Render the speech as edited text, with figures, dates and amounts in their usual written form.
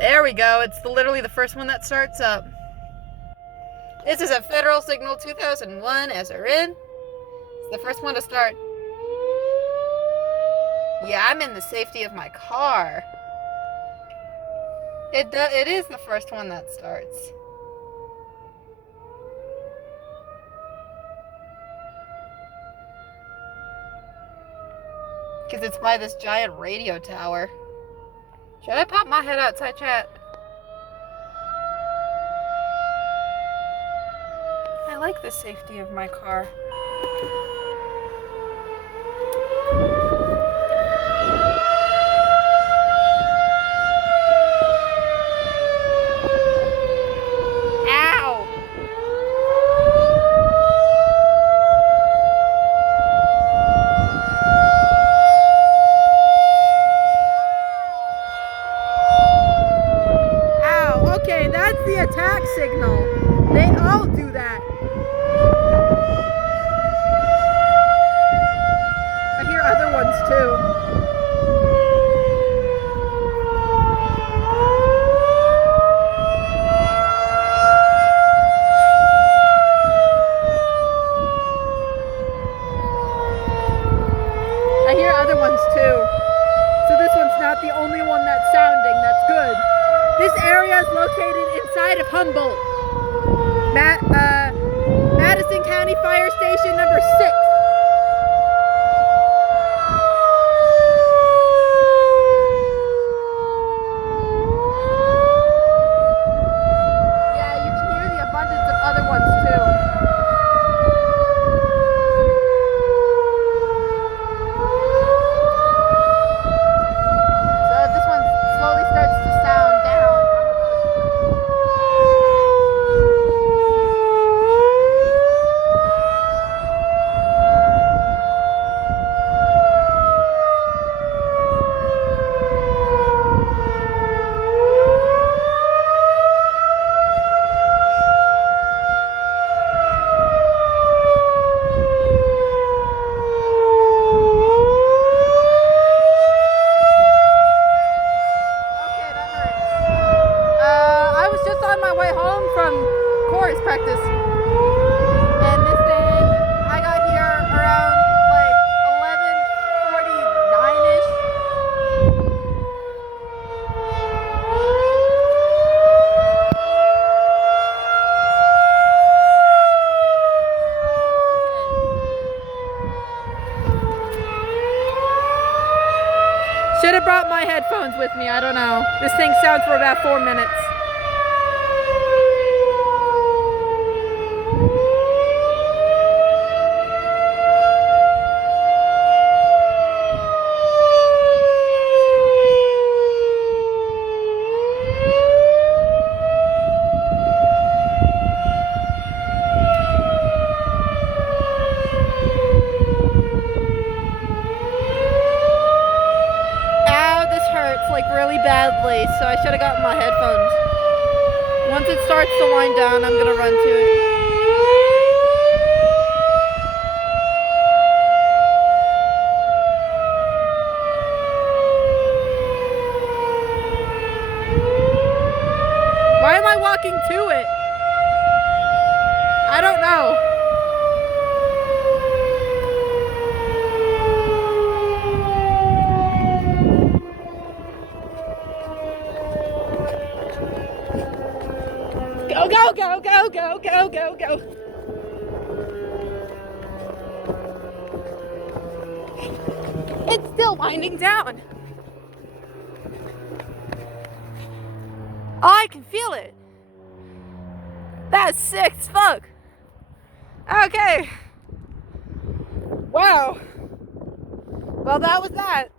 There we go. It's literally the first one that starts up. This is a Federal Signal 2001 SRN. It's the first one to start. Yeah, I'm in the safety of my car. It is the first one that starts. Because it's by this giant radio tower. Should I pop my head outside, chat? I like the safety of my car. Ow! Ow! Okay, that's the attack signal. They all do that. I hear other ones too. I hear other ones too. So this one's not the only one that's sounding. That's good. This area is located inside of Humboldt. Madison County Fire Station number 6. Yeah, you can hear the abundance of other ones too. So if this one slowly starts to sound down, on my way home from chorus practice, and this thing, I got here around like 11:49ish. Should have brought my headphones with me, I don't know. This thing sounds for about 4 minutes. Like really badly, so I should have gotten my headphones. Once it starts to wind down, I'm gonna run to it. Why am I walking to it? I don't know. Go, go, go, go, go, go, go, go. It's still winding down. Oh, I can feel it. That's sick as fuck. Okay. Wow. Well, that was that.